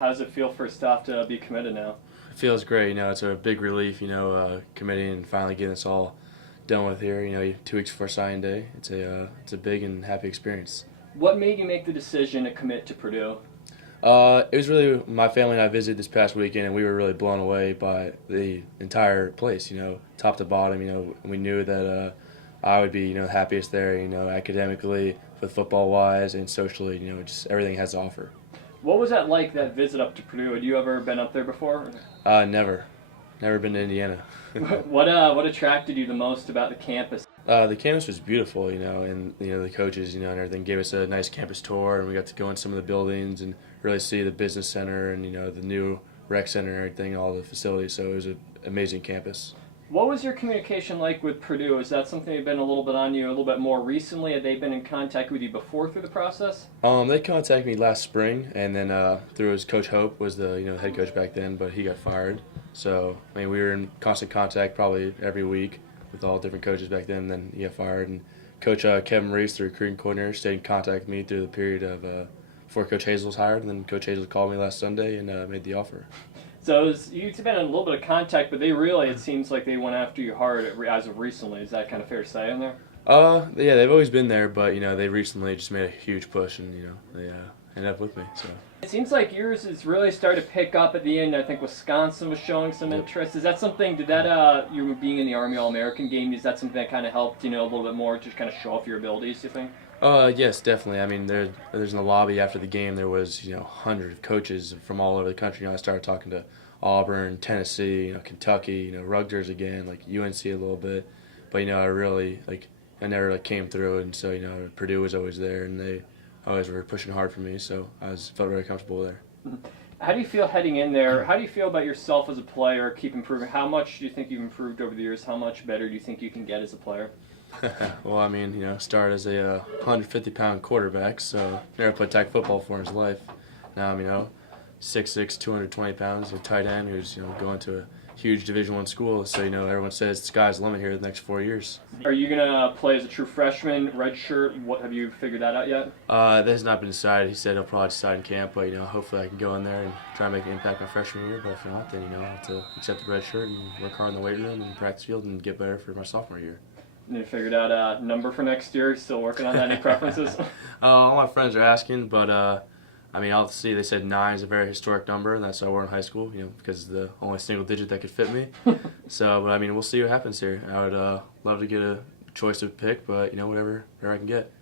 How does it feel first off to be committed now? It feels great. It's a big relief. Committing and finally getting this all done with here. 2 weeks before signing day. It's a big and happy experience. What made you make the decision to commit to Purdue? It was really my family and I visited this past weekend, and we were really blown away by the entire place. Top to bottom. We knew that I would be happiest there. Academically, with football wise, and socially. Just everything it has to offer. What was that like, that visit up to Purdue? Had you ever been up there before? Never been to Indiana. What attracted you the most about the campus? The campus was beautiful, and the coaches, and everything gave us a nice campus tour, and we got to go in some of the buildings and really see the business center and the new rec center and everything, all the facilities. So it was an amazing campus. What was your communication like with Purdue? Is that something they've been a little bit on you a little bit more recently? Had they been in contact with you before through the process? They contacted me last spring, and then through his Coach Hope was the head coach back then, but he got fired. So we were in constant contact probably every week with all different coaches back then. And then he got fired, and Coach Kevin Reese, the recruiting coordinator, stayed in contact with me through the period of before Coach Hazel was hired, and then Coach Hazel called me last Sunday and made the offer. So you've been in a little bit of contact, but it seems like they went after you hard as of recently. Is that kind of fair to say in there? Yeah, they've always been there, but they recently just made a huge push, and they ended up with me. So it seems like yours is really started to pick up at the end. I think Wisconsin was showing some interest. Is that something? Did that you being in the Army All-American game? Is that something that kind of helped a little bit more to kind of show off your abilities? Do you think? Yes, definitely. I mean, there's in the lobby after the game. There was hundreds of coaches from all over the country. I started talking to Auburn, Tennessee, Kentucky, Rutgers again, like UNC a little bit, but I never came through, and so Purdue was always there, and they always were pushing hard for me, so felt very comfortable there. How do you feel heading in there? How do you feel about yourself as a player? Keep improving. How much do you think you've improved over the years? How much better do you think you can get as a player? Well, I mean, start as a 150-pound quarterback, so never played tag football for his life. Now I'm 6'6", 220 pounds, a tight end who's going to a huge Division I school. So everyone says the sky's the limit here the next 4 years. Are you gonna play as a true freshman, redshirt? What have you figured that out yet? That has not been decided. He said he'll probably decide in camp, but hopefully I can go in there and try and make an impact my freshman year. But if not, then I'll have to accept the red shirt and work hard in the weight room and practice field and get better for my sophomore year. And you figured out a number for next year? Still working on that? Any preferences? All my friends are asking, but I'll see. They said 9 is a very historic number, and that's why we're in high school, because it's the only single digit that could fit me. But we'll see what happens here. I would love to get a choice to pick, but whatever I can get.